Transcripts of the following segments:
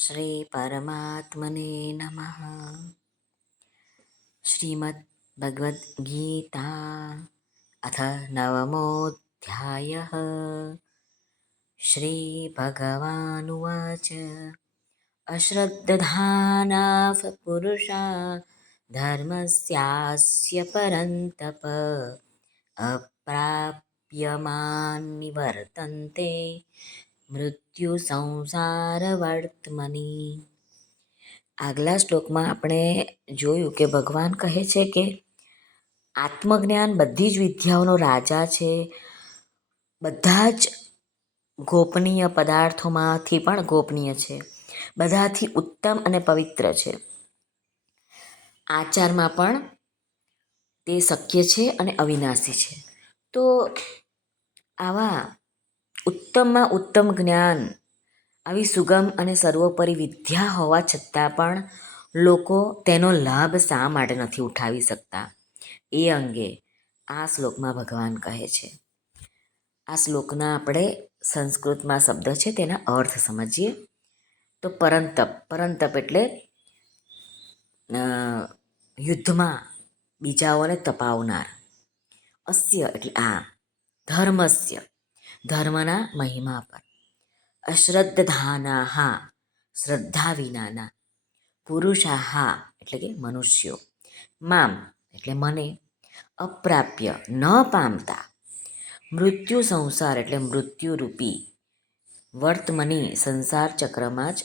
श्रीपरमात्मने नमः। श्रीमद्भगवद्गीता अथ नवमोऽध्यायः। श्रीभगवानुवाच। अश्रद्दधानाः पुरुषा धर्मस्यास्य परन्तप। अप्राप्यमान् निवर्तन्ते મૃત્યુ સંસાર વર્તમની. આગલા શ્લોકમાં આપણે જોયું કે ભગવાન કહે છે કે આત્મજ્ઞાન બધી જ વિદ્યાઓનો રાજા છે. બધા જ ગોપનીય પદાર્થોમાંથી પણ ગોપનીય છે. બધાથી ઉત્તમ અને પવિત્ર છે. આચારમાં પણ તે શક્ય છે અને અવિનાશી છે. તો આવા ઉત્તમમાં ઉત્તમ જ્ઞાન. આવી સુગમ અને સર્વોપરી વિદ્યા હોવા છતાં પણ લોકો તેનો લાભ શા માટે નથી ઉઠાવી શકતા? એ અંગે આ શ્લોકમાં ભગવાન કહે છે. આ શ્લોકના આપણે સંસ્કૃતમાં શબ્દ છે તેના અર્થ સમજીએ. તો પરંતપ પરંતપ એટલે યુદ્ધમાં બીજાઓને તપાવનાર. અસ્ય એટલે આ, ધર્મસ્ય. ધર્મના મહિમા પર અશ્રદ્ધાના શ્રદ્ધા વિનાના પુરુષાહા એટલે કે મનુષ્યો મામ એટલે મને અપ્રાપ્ય ન પામતા મૃત્યુ સંસાર એટલે મૃત્યુરૂપી વર્તમની સંસાર ચક્રમાં જ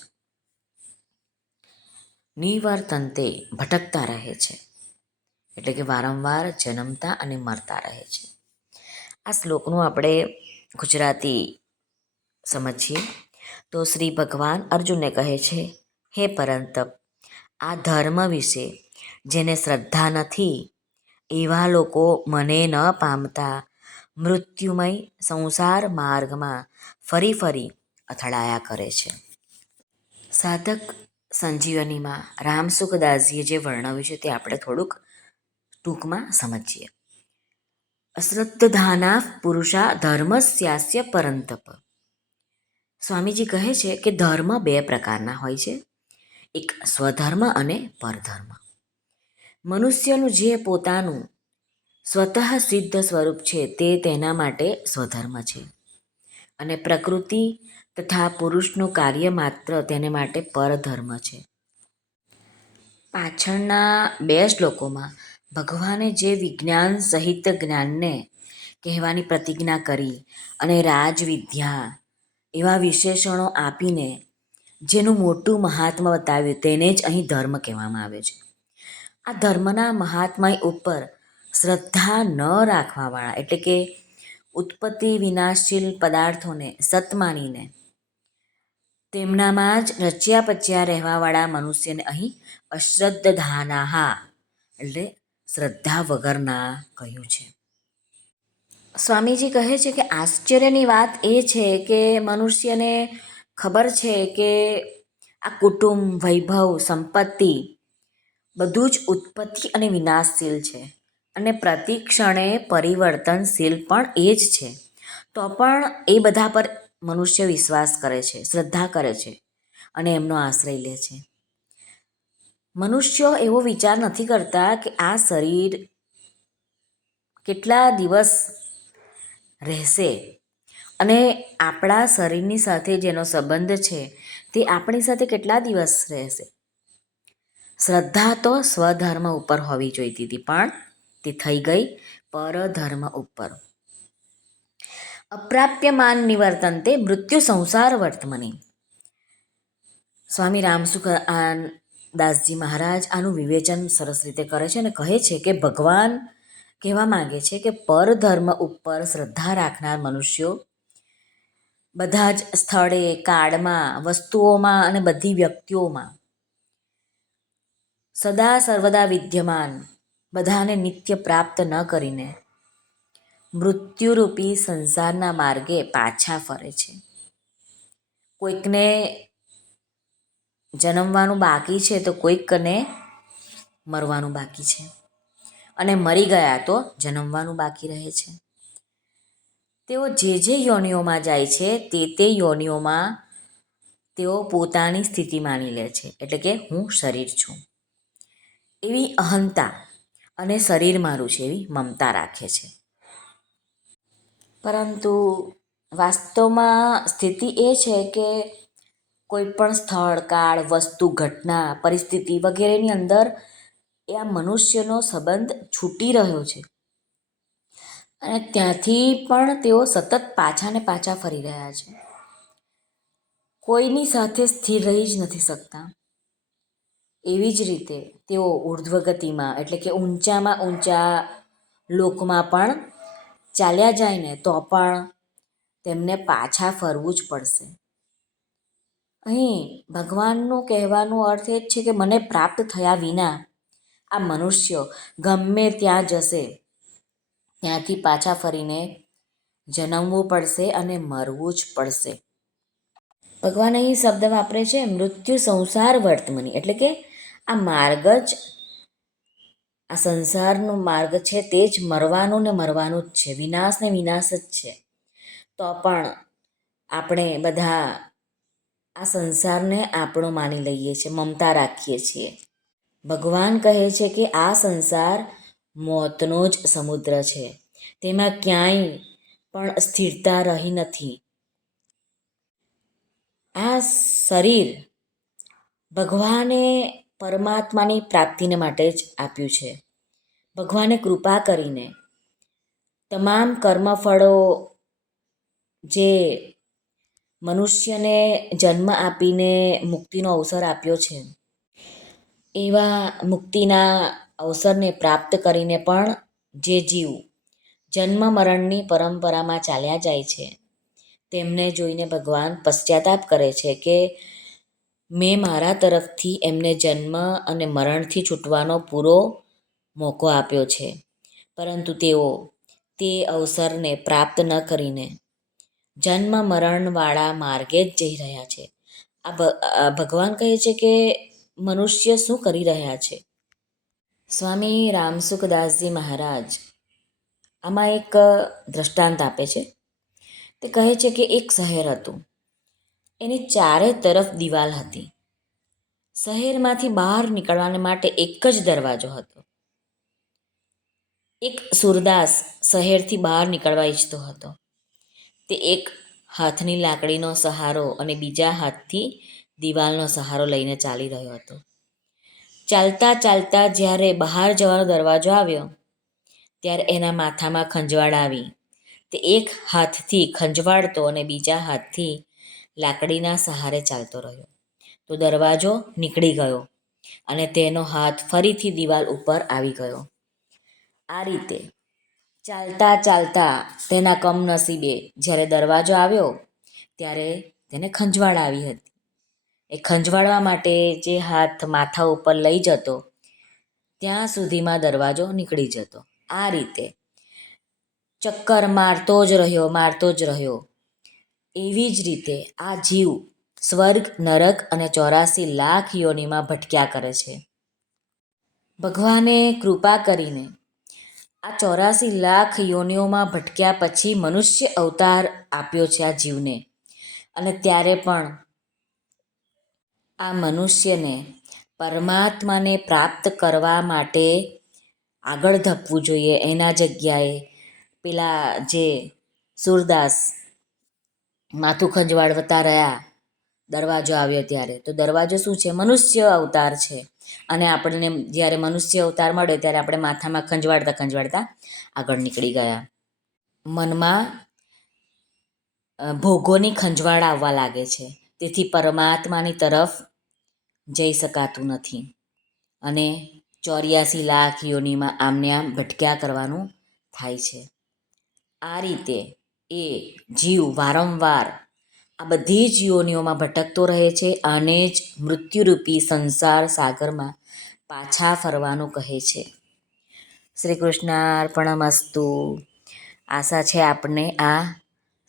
નિવર્તનતે ભટકતા રહે છે એટલે કે વારંવાર જન્મતા અને મરતા રહે છે આ શ્લોકનું આપણે ગુજરાતી સમજીએ. તો શ્રી ભગવાન અર્જુનને કહે છે, હે પરંતપ આ ધર્મ વિશે જેને શ્રદ્ધા નથી, એવા લોકો મને ન પામતા. મૃત્યુમય સંસાર માર્ગમાં ફરી ફરી અથડાયા કરે છે. સાધક સંજીવનીમાં રામસુખદાસજીએ જે વર્ણવ્યું છે તે આપણે થોડુંક ટૂંકમાં સમજીએ. અશ્રદ્ધાના પુરુષા ધર્મસ્યાસ્ય પરંતપ. સ્વામીજી કહે છે કે ધર્મ બે પ્રકારના હોય છે. એક સ્વધર્મ અને પરધર્મ. મનુષ્યનું જે પોતાનું સ્વતઃ સિદ્ધ સ્વરૂપ છે તે તેના માટે સ્વધર્મ છે. અને પ્રકૃતિ તથા પુરુષનું કાર્ય માત્ર તેને માટે પરધર્મ છે. પાછળના બે શ્લોકોમાં ભગવાને જે વિજ્ઞાન સહિત જ્ઞાનને કહેવાની પ્રતિજ્ઞા કરી અને રાજવિદ્યા એવા વિશેષણો આપીને જેનું મોટું મહાત્મા બતાવ્યું તેને જ અહીં ધર્મ કહેવામાં આવે છે. આ ધર્મના મહાત્મય ઉપર શ્રદ્ધા ન રાખવાવાળા એટલે કે ઉત્પત્તિ વિનાશશીલ પદાર્થોને સત માનીને તેમનામાં જ રચ્યા પચ્યા રહેવાવાળા મનુષ્યને અહીં અશ્રદ્ધાનાહા એટલે શ્રદ્ધા વગરના કહ્યું છે. સ્વામીજી કહે છે કે આશ્ચર્યની વાત એ છે કે મનુષ્યને ખબર છે કે આ કુટુંબ, વૈભવ, સંપત્તિ બધું જ ઉત્પત્તિ અને વિનાશશીલ છે અને પ્રતિક્ષણે પરિવર્તનશીલ પણ એ જ છે. તો પણ એ બધા પર મનુષ્ય વિશ્વાસ કરે છે, શ્રદ્ધા કરે છે અને એમનો આશ્રય લે છે. મનુષ્યો એવો વિચાર નથી કરતા કે આ શરીર કેટલા દિવસ રહેશે. અને આપણા શરીરની સાથે જેનો સંબંધ છે, તે આપણી સાથે કેટલા દિવસ રહેશે. શ્રદ્ધા તો સ્વધર્મ ઉપર હોવી જોઈતી હતી, પણ તે થઈ ગઈ પરધર્મ ઉપર. અપ્રાપ્યમાન નિવર્તન તે મૃત્યુ સંસાર વર્તમની. સ્વામી રામસુખ દાસજી મહારાજ આનું વિવેચન સરસ રીતે કરે છે અને કહે છે કે ભગવાન કહેવા માંગે છે કે પરધર્મ ઉપર શ્રદ્ધા રાખનાર મનુષ્યો બધા જ સ્થળે, કાળમાં, વસ્તુઓમાં અને બધી વ્યક્તિઓમાં સદા સર્વદા વિદ્યમાન, બધાને નિત્ય પ્રાપ્ત ન કરીને મૃત્યુરૂપી સંસારના માર્ગે પાછા ફરે છે. કોઈકને જન્મવાનું બાકી છે તો કોઈકને મરવાનું બાકી છે. અને મરી ગયા તો જન્મવાનું બાકી રહે છે. તેઓ જે જે યોનિઓમાં જાય છે તે તે યોનિઓમાં તેઓ પોતાની સ્થિતિ માની લે છે. એટલે કે હું શરીર છું. એવી અહંતા અને શરીર મારું છે એવી મમતા રાખે છે. પરંતુ વાસ્તવમાં સ્થિતિ એ છે કે કોઈ પણ સ્થળ, કાળ, વસ્તુ, ઘટના, પરિસ્થિતિ વગેરેની અંદર એ આ મનુષ્યનો સંબંધ છૂટી રહ્યો છે. અને ત્યાંથી પણ તેઓ સતત પાછા ને પાછા ફરી રહ્યા છે. કોઈની સાથે સ્થિર રહી જ નથી શકતા. એવી જ રીતે તેઓ ઉર્ધ્વગતિમાં, એટલે કે ઊંચામાં ઊંચા લોકમાં પણ ચાલ્યા જાય ને તો પણ તેમને પાછા ફરવું જ પડશે. અહીં ભગવાનનું કહેવાનો અર્થ એ જ છે કે મને પ્રાપ્ત થયા વિના આ મનુષ્ય ગમે ત્યાં જશે. ત્યાંથી પાછા ફરીને જન્મવું પડશે અને મરવું જ પડશે. ભગવાન અહીં શબ્દ વાપરે છે મૃત્યુ સંસાર વર્તમની. એટલે કે આ માર્ગ જ, આ સંસારનો માર્ગ છે તે જ મરવાનું ને મરવાનું જ છે. વિનાશ ને વિનાશ જ છે. તો પણ આપણે બધા આ સંસારને આપણો માની લઈએ છીએ, મમતા રાખીએ છીએ. ભગવાન કહે છે કે આ સંસાર મોતનો જ સમુદ્ર છે. તેમાં ક્યાંય પણ સ્થિરતા રહી નથી. આ શરીર ભગવાને પરમાત્માની પ્રાપ્તિને માટે જ આપ્યું છે. ભગવાને કૃપા કરીને તમામ કર્મફળો જે મનુષ્યને જન્મ આપીને મુક્તિનો અવસર આપ્યો છે. એવા મુક્તિના અવસરને પ્રાપ્ત કરીને પણ જે જીવ જન્મ મરણની પરંપરામાં ચાલ્યા જાય છે, તેમને જોઈને ભગવાન પશ્ચાતાપ કરે છે કે મેં મારા તરફથી એમને જન્મ અને મરણથી છૂટવાનો પૂરો મોકો આપ્યો છે. પરંતુ તેઓ તે અવસરને પ્રાપ્ત ન કરીને જન્મ મરણવાળા માર્ગે જ જઈ રહ્યા છે. આ ભગવાન કહે છે કે મનુષ્ય શું કરી રહ્યા છે? સ્વામી રામસુખદાસજી મહારાજ આમાં એક દ્રષ્ટાંત આપે છે. તે કહે છે કે એક શહેર હતું. એની ચારે તરફ દિવાલ હતી. શહેરમાંથી બહાર નીકળવાને માટે એક જ દરવાજો હતો. એક સુરદાસ શહેરથી બહાર નીકળવા ઈચ્છતો હતો. તે એક હાથની લાકડીનો સહારો અને બીજા હાથથી દિવાલનો સહારો લઈને ચાલી રહ્યો હતો. ચાલતા ચાલતા જ્યારે બહાર જવાનો દરવાજો આવ્યો, ત્યારે એના માથામાં ખંજવાળ આવી. તે એક હાથથી ખંજવાળતો અને બીજા હાથથી લાકડીના સહારે ચાલતો રહ્યો. તો દરવાજો નીકળી ગયો અને તેનો હાથ ફરીથી દિવાલ ઉપર આવી ગયો. આ રીતે ચાલતા ચાલતા તેના કમનસીબે જ્યારે દરવાજો આવ્યો, ત્યારે તેને ખંજવાળ આવી હતી. એ ખંજવાળવા માટે જે હાથ માથા ઉપર લઈ જતો, ત્યાં સુધીમાં દરવાજો નીકળી જતો. આ રીતે ચક્કર મારતો જ રહ્યો, મારતો જ રહ્યો. એવી જ રીતે આ જીવ સ્વર્ગ, નરક અને ચોરાસી લાખ યોનીમાં ભટક્યા કરે છે. ભગવાને કૃપા કરીને આ ચોરાસી લાખ યોનિઓમાં ભટક્યા પછી મનુષ્ય અવતાર આપ્યો છે આ જીવને. અને ત્યારે પણ આ મનુષ્યને પરમાત્માને પ્રાપ્ત કરવા માટે આગળ ધપવું જોઈએ. એના જગ્યાએ પેલા જે સુરદાસ માથું ખંજવાળતા રહ્યા, દરવાજો આવ્યો ત્યારે. તો દરવાજો શું છે? મનુષ્ય અવતાર છે. અને આપણને જ્યારે મનુષ્ય અવતાર મળ્યો ત્યારે આપણે માથામાં ખંજવાળતા ખંજવાળતા આગળ નીકળી ગયા. મનમાં ભોગોની ખંજવાળ આવવા લાગે છે. તેથી પરમાત્માની તરફ જઈ શકાતું નથી. અને ચોર્યાસી લાખ યોનિમાં આમને આમ ભટક્યા કરવાનું થાય છે. આ રીતે એ જીવ વારંવાર આ બધી જ યોનિઓમાં ભટકતો રહે છે અને જ મૃત્યુરૂપી સંસાર સાગરમાં પાછા ફરવાનું કહે છે. શ્રી કૃષ્ણ અર્પણમસ્તુ આશા છે આપને આ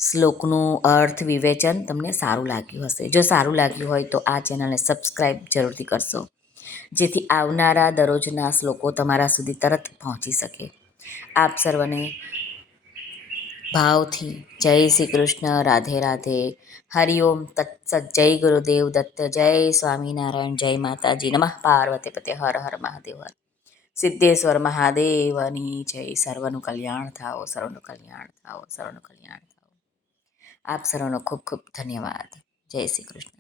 શ્લોકનું અર્થ વિવેચન તમને સારું લાગ્યું હશે. જો સારું લાગ્યું હોય તો આ ચેનલને સબસ્ક્રાઈબ જરૂરથી કરશો, જેથી આવનારા દરરોજના શ્લોકો તમારા સુધી તરત પહોંચી શકે. આપ સર્વને ભાવથી જય શ્રી કૃષ્ણ રાધે રાધે હરિઓમ તત્સત જય ગુરુદેવ દત્ત જય સ્વામિનારાયણ જય માતાજી નમઃ પાર્વતી પતે હર હર મહાદેવ હર સિદ્ધેશ્વર મહાદેવની જય સર્વનું કલ્યાણ થાઓ સર્વનું કલ્યાણ થાઓ સર્વનું કલ્યાણ થાઓ આપ સર્વનો ખૂબ ખૂબ ધન્યવાદ જય શ્રી કૃષ્ણ